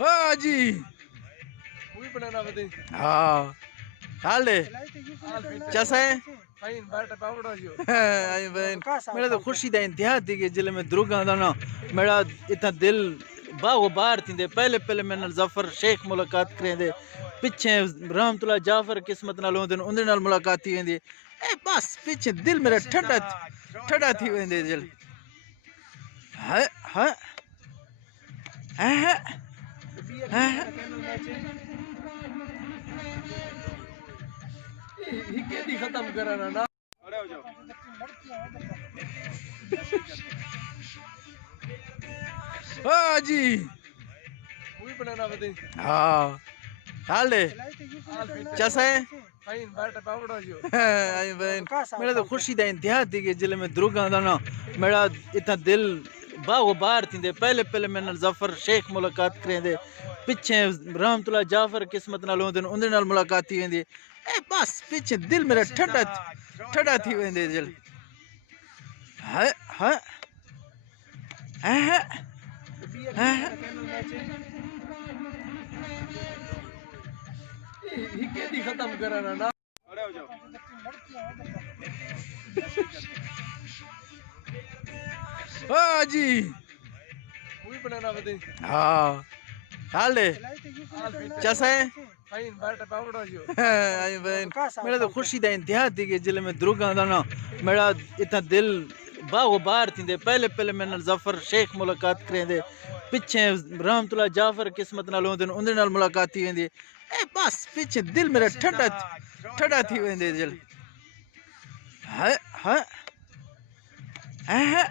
हाँ जी हाँ हाले कैसा है आई बहन मेरा तो खुशी दा इंतहा थी कि जिले में दुर्गा दा ना मेरा इतना दिल बागो बाहर थी दे पहले पहले मैंने जफर शेख मुलाकात करें दे पिछे रहमतुल्लाह जाफर किस्मत नाल होंदे उनदे नाल मुलाकात थी वेंदी ए बस पिछे दिल मेरा ठंडा ठंडा थी वेंदे दिल हाय हाय हाय हाय खत्म कराना ना हाँ जी हाँ हाले कैसा है आई बहन मेरा तो खुशी दा इंतहा थी कि जिले में दुर्गा दा ना मेरा इतना दिल बागो बाहर थी दे पहले पहले मैंने जफर शेख मुलाकात करें दे पिछे रहमतुल्लाह जाफर किस्मत नाल होंदे उनदे नाल मुलाकात थी वेंदी ए बस पिछे दिल मेरा ठंडा ठंडा थी वेंदे दिल हाय हाय हाय हाय खत्म कराना ना हाँ जी हाँ हाले कैसा है आई बहन मेरा तो खुशी दा इंतहा थी कि जिले में दुर्गा दा ना मेरा इतना दिल बागो बाहर थी दे पहले पहले मैंने जफर शेख मुलाकात करें दे पिछे रहमतुल्लाह जाफर किस्मत नाल होंदे उनदे नाल मुलाकात थी वेंदी ए बस पिछे दिल मेरा ठंडा ठंडा थी वेंदे दिल हाय हाय हाय हाय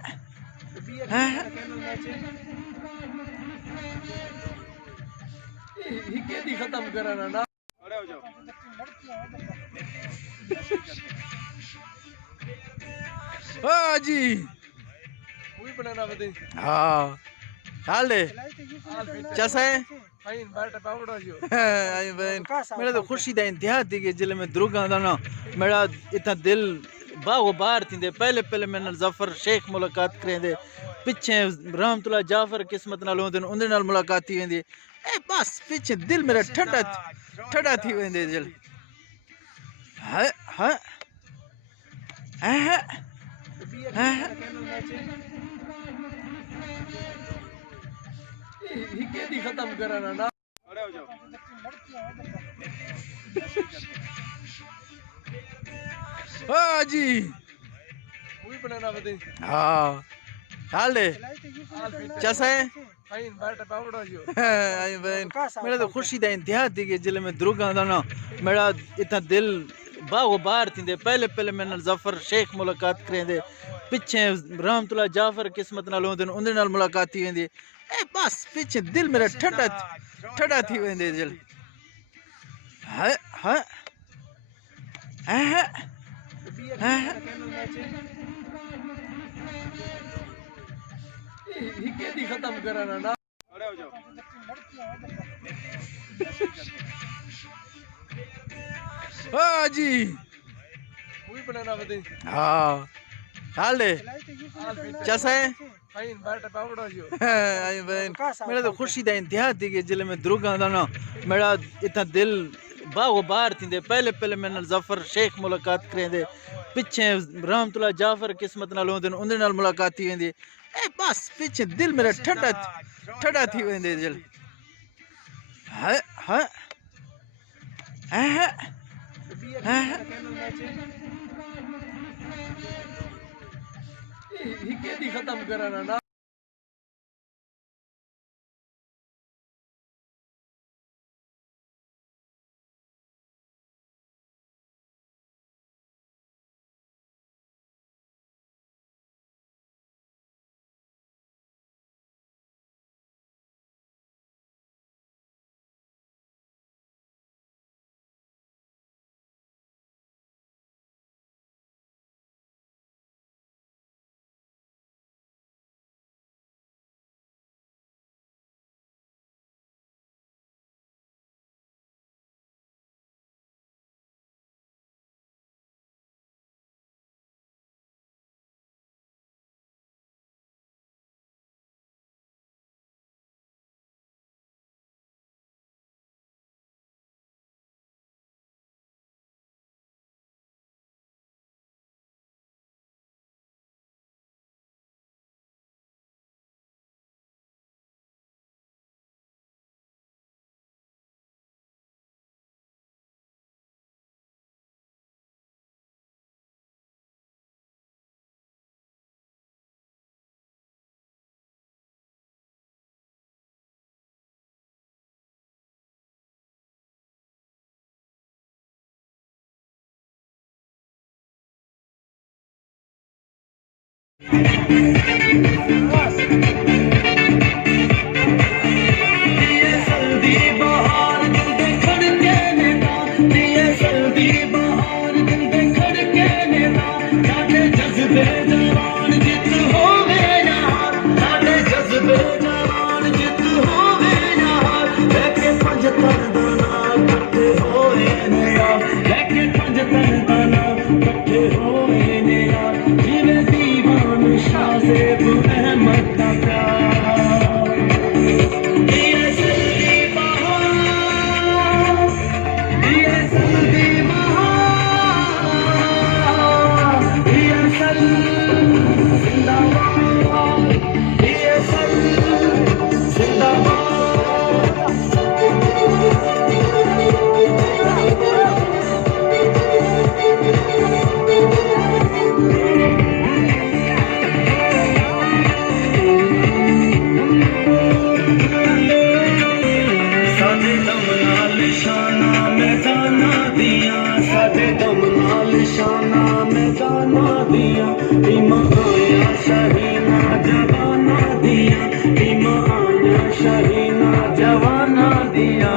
खत्म कराना ना हाँ जी हाँ हाले कैसा है आई बहन मेरा तो खुशी दा इंतहा थी कि जिले में दुर्गा दा ना मेरा इतना दिल बागो बाहर थी दे पहले पहले मैंने जफर शेख मुलाकात करें दे पिछे रहमतुल्लाह जाफर किस्मत नाल होंदे उनदे नाल मुलाकात थी वेंदी ए बस पिछे दिल मेरा ठंडा ठंडा थी वेंदे दिल हाय हाय हाय हाय खत्म कराना ना हाँ जी हाँ हाले कैसा है आई बहन मेरा तो खुशी दा इंतहा थी कि जिले में दुर्गा दा ना मेरा इतना दिल बागो बाहर थी दे पहले पहले मैंने जफर शेख मुलाकात करें दे पिछे रहमतुल्लाह जाफर किस्मत नाल होंदे उनदे नाल मुलाकात थी वेंदी ए बस पिछे दिल मेरा ठंडा ठंडा थी वेंदे दिल हाय हाय हाय हाय खत्म कराना ना हाँ जी हाँ हाले कैसा है आई बहन मेरा तो खुशी दा इंतहा थी कि जिले में दुर्गा दा ना मेरा इतना दिल बागो बाहर थी दे पहले पहले मैंने जफर शेख मुलाकात करें दे पिछे रहमतुल्लाह जाफर किस्मत नाल होंदे उनदे नाल मुलाकात थी वेंदी ए बस पिछे दिल मेरा ठंडा ठंडा थी वेंदे दिल हाय हाय हाय हाय खत्म कराना ना जवाना दिया